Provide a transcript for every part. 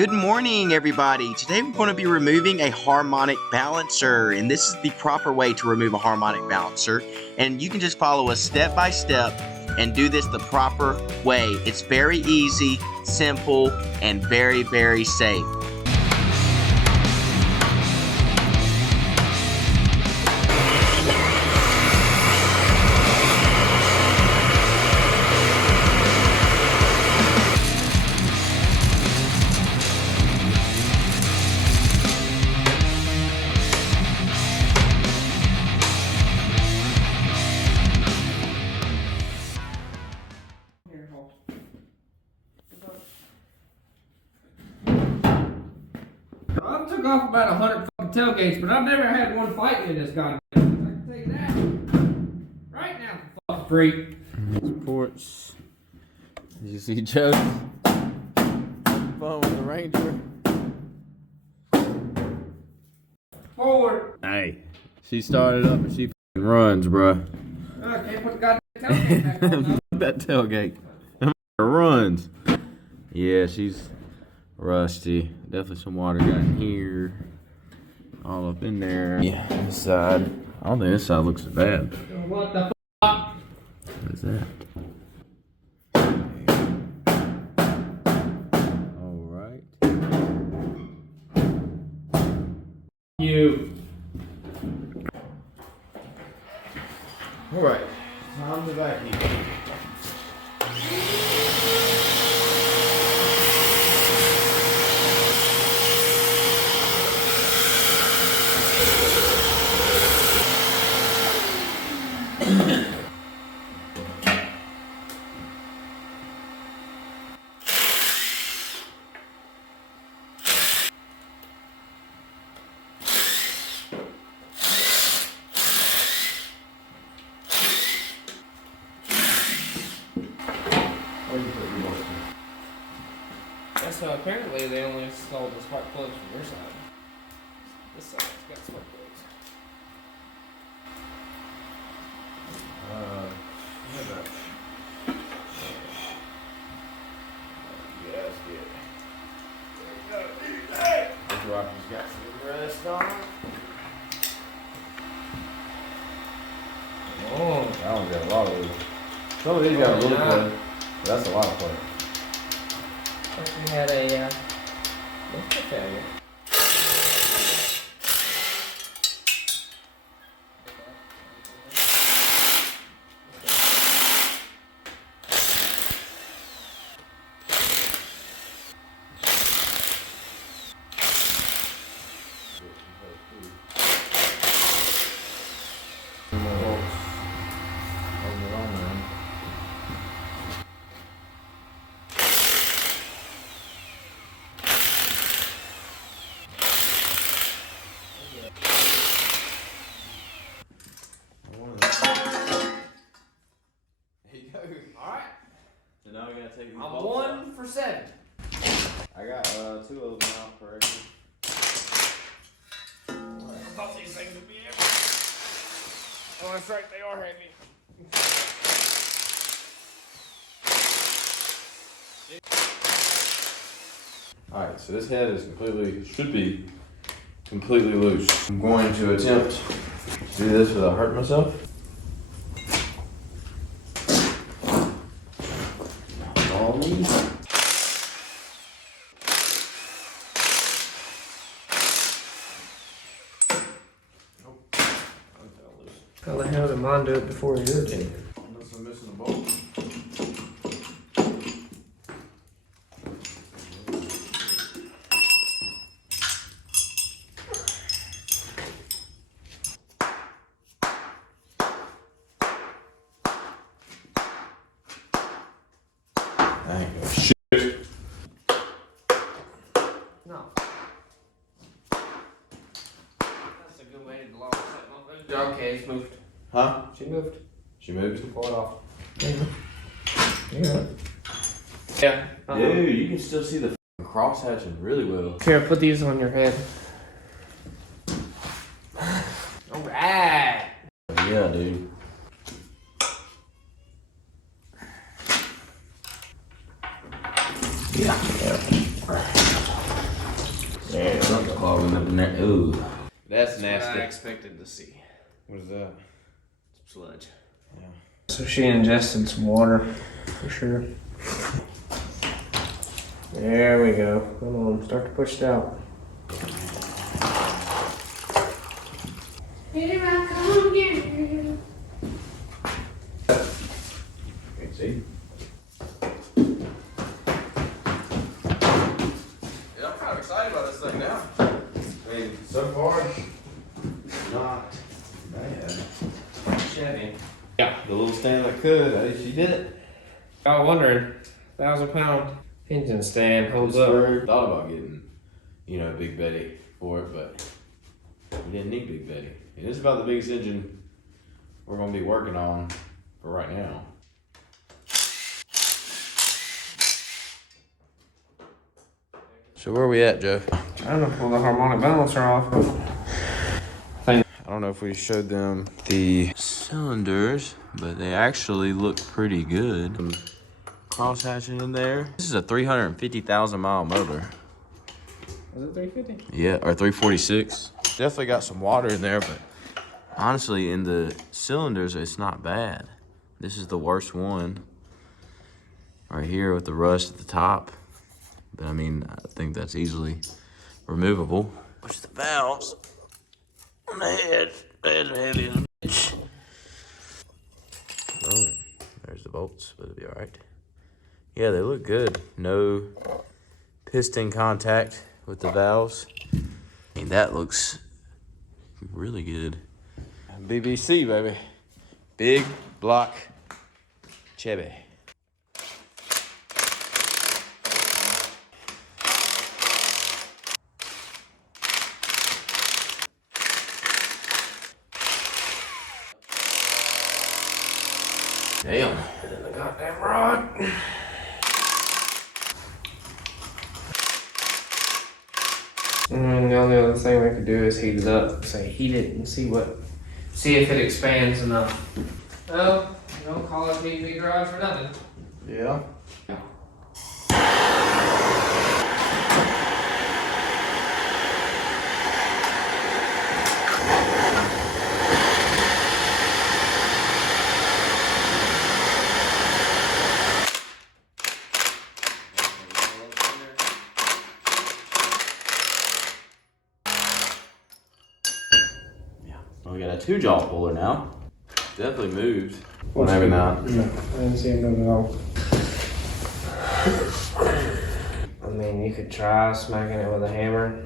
Good morning, everybody. Today we're going to be removing a harmonic balancer, and this is the proper way to remove a harmonic balancer. And you can just follow us step by step and do this the proper way. It's very easy, simple, and very, very safe. I took off about 100 fucking tailgates, but I've never had one fight me in this goddamn. I can tell you that. Right now, fuck street. Supports. As you see, Joe having fun with the Ranger. Forward. Hey, she started up and she fucking runs, bruh. I can't put the goddamn tailgate back on though. That tailgate. That runs. Yeah, she's rusty. Definitely some water got in here. All up in there. Yeah, this side. I don't think this side looks so bad. What the fuck? What is that? Alright. You. Alright. Time to vacuum. So apparently they only installed the spark plugs from your side. This side's got spark plugs. This rocker's got some rest on it. Oh. That one's got a lot of these. Some of these got a little play. That's a lot of play. We had a motor failure. So now we gotta take these I'm bolts 1 out. for 7. I got 2 of them out correctly. I thought these things would be heavy. Oh, that's right, they are heavy. Alright, so this head is should be completely loose. I'm going to attempt to do this without hurting myself. All these. How the hell did mine do it before yours did? Unless I'm missing a bolt. Shit. No. That's a good way to lock that one. Okay, it's moved. Huh? She moved. She moved? Pull it off. Yeah. Yeah. Dude, you can still see the cross hatching really well. Here, put these on your head. Alright. Yeah, dude. Yeah. Ooh. That's What nasty. I expected to see. What is that? Some sludge. Yeah. So she ingested some water, for sure. There we go. Come on, start to push it out. Here I come again. Can't see. Yeah, I'm kind of excited about this thing now. I mean, so far, not bad. Chevy. Yeah, the little stand that could. At least she did it. I was wondering, 1,000-pound engine stand holds up. Thought about getting, Big Betty for it, but we didn't need Big Betty. And it's about the biggest engine we're going to be working on for right now. So where are we at, Joe? I don't know if pull the harmonic balancer off. I don't know if we showed them the cylinders, but they actually look pretty good. Some cross hatching in there. This is a 350,000 mile motor. Was it 350? Yeah, or 346. Definitely got some water in there, but honestly, in the cylinders, it's not bad. This is the worst one. Right here with the rust at the top. But I mean, I think that's easily removable. Push the valves on the head. That's heavy as a bitch. Boom. There's the bolts, but it'll be all right. Yeah, they look good. No piston contact with the valves. I mean, that looks really good. BBC, baby. Big block Chevy. Damn. And then the goddamn rod. And the only other thing we could do is heat it up. Say heat it and see if it expands enough. Well, you don't call it HeatNBeat Garage for nothing. Yeah. We got a 2-jaw puller now. Definitely moved. Well, maybe not. No, I didn't see it move at all. I mean, you could try smacking it with a hammer.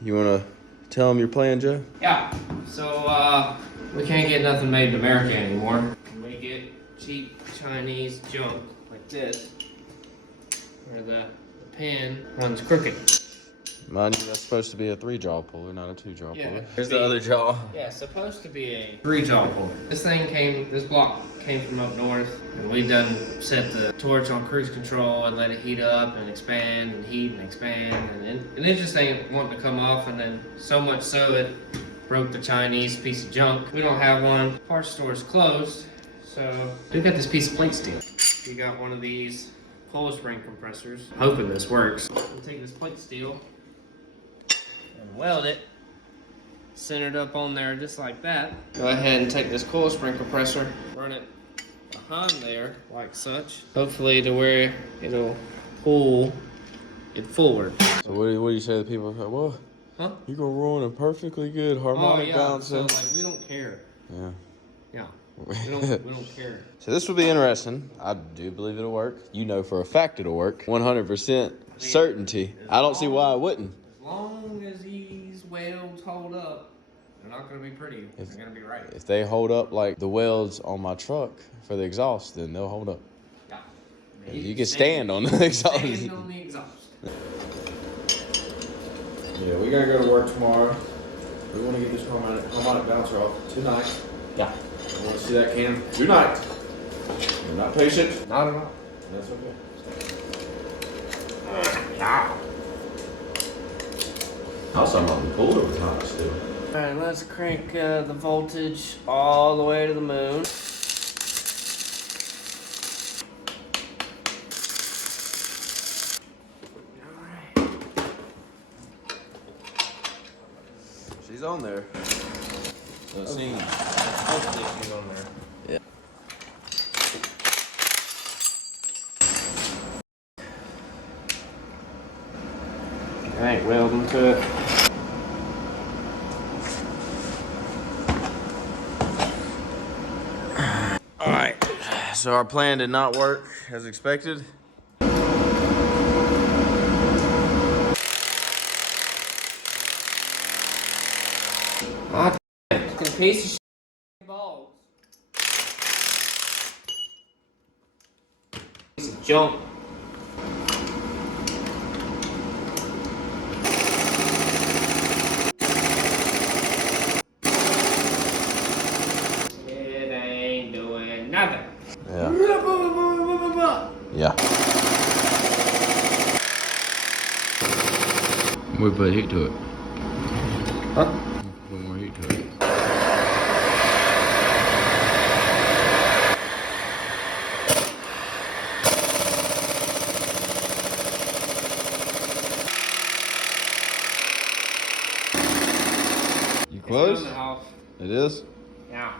You want to tell them your plan, Joe? Yeah, so we can't get nothing made in America anymore. We get cheap Chinese junk like this, where the pin runs crooked. Mind you, that's supposed to be a 3-jaw puller, not a 2-jaw Yeah. puller. Here's the other jaw. Yeah, it's supposed to be a 3-jaw puller. This block came from up north, and we done set the torch on cruise control and let it heat up and expand and heat and expand, and it just ain't wanting to come off, and then so much so it broke the Chinese piece of junk. We don't have one. Parts store is closed, so we got this piece of plate steel. We got one of these coil spring compressors. Hoping this works. We'll take this plate steel and weld it centered up on there just like that. Go ahead and take this coil spring compressor, run it behind there like such, hopefully to where it'll pull it forward. So what do you say to the people? Well, Huh? you're going to ruin a perfectly good harmonic balancer. So like we don't care. Yeah. Yeah. We don't care. So this will be interesting. I do believe it'll work. You know for a fact it'll work. 100% certainty. I don't see why it wouldn't. As long as these welds hold up, they're not going to be pretty. They're going to be right. If they hold up like the welds on my truck for the exhaust, then they'll hold up. Yeah. You can stand on the exhaust. Stand on the exhaust. Yeah, we gotta go to work tomorrow. We want to get this harmonic bouncer off tonight. Yeah. I want to see that cam tonight. You're not patient. Not at all. That's okay. Yeah. Also, I'm on the cooler was hot still. Alright, let's crank the voltage all the way to the moon. She's on there. So it seems. Hopefully she's on there. Yeah. Alright, welding to it. Alright. So our plan did not work as expected. Ah, fucking piece of shit balls. Piece of junk. It ain't doing nothing. Yeah. Yeah. We put heat to it. Huh? Put more heat to it. You close? It's coming off. It is? Yeah.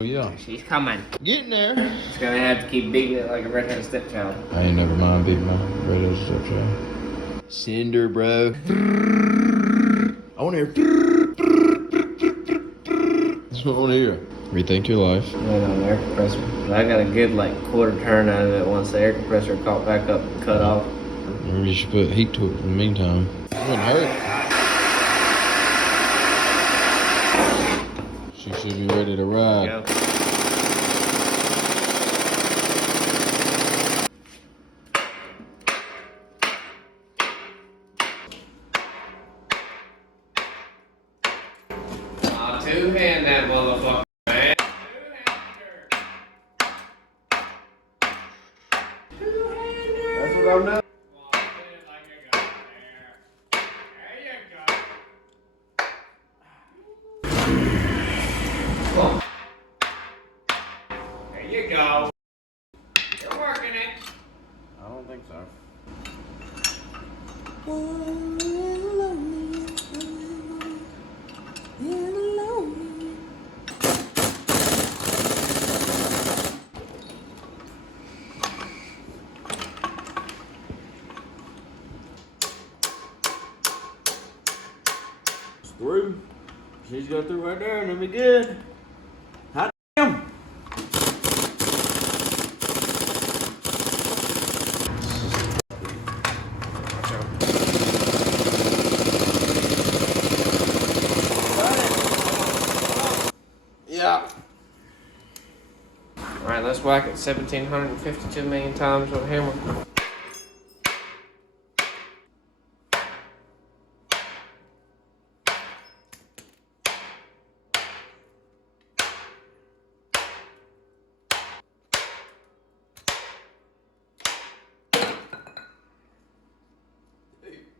Oh yeah. She's coming. Getting there. Just gonna have to keep beating it like a redheaded stepchild. I ain't never mind beating my radio stepchild. Cinder, bro. I want to hear. That's what I want to hear. Rethink your life. Right on the air compressor. I got a good like quarter turn out of it once the air compressor caught back up and cut off. Maybe you should put heat to it for the meantime. It wouldn't hurt. She should be ready to ride. Go. Two-hand that motherfucker, man. Two-hander. That's what I'm doing. Come on, hit it like you got there. There you go. Come on. There you go. You're working it. I don't think so. Through. She's got through right there and it'll be good. Hot damn. Yeah. Alright, let's whack it 1,752 million times with a hammer.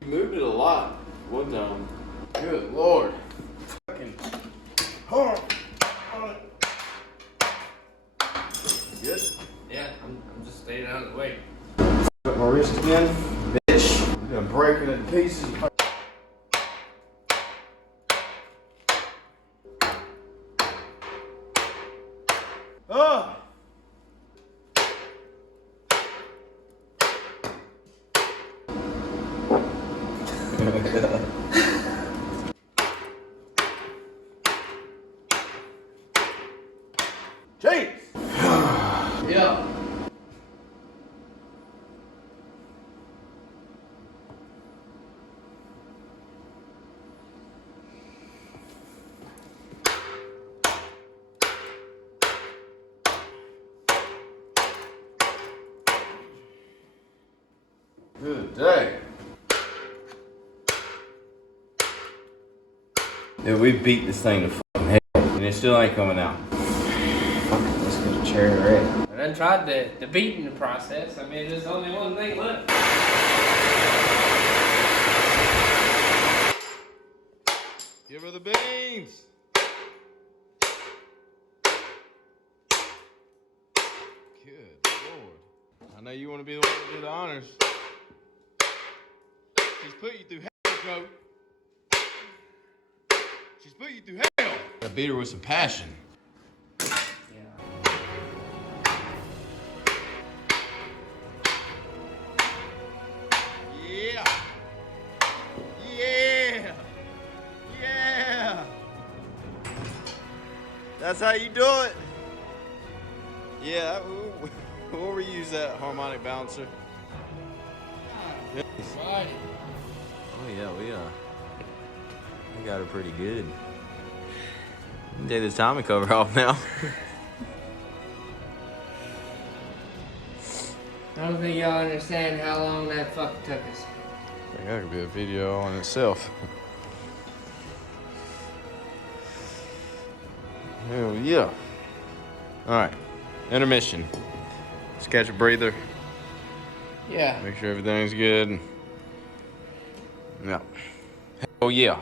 You moved it a lot one time. Good Lord. Fucking hard. Good? Yeah, I'm just staying out of the way. Got my wrist again. Bitch. I'm gonna break it into pieces. Oh! Jeez! Yeah. Good day. Dude, we beat this thing to fucking hell, and it still ain't coming out. Let's get a chair ready. I done tried the beating process. I mean, there's only one thing left. Give her the beans. Good Lord. I know you want to be the one to do the honors. She's put you through hell, Joe. She's put you through hell. I beat her with some passion. Yeah. Yeah. Yeah. That's how you do it. Yeah, we'll reuse that harmonic balancer. Right. Oh yeah, we got her pretty good. You can take this Tommy cover off now. I don't think y'all understand how long that fucking took us. I think that could be a video on itself. Hell yeah. Alright, intermission. Let's catch a breather. Yeah. Make sure everything's good. Yeah. Hell yeah.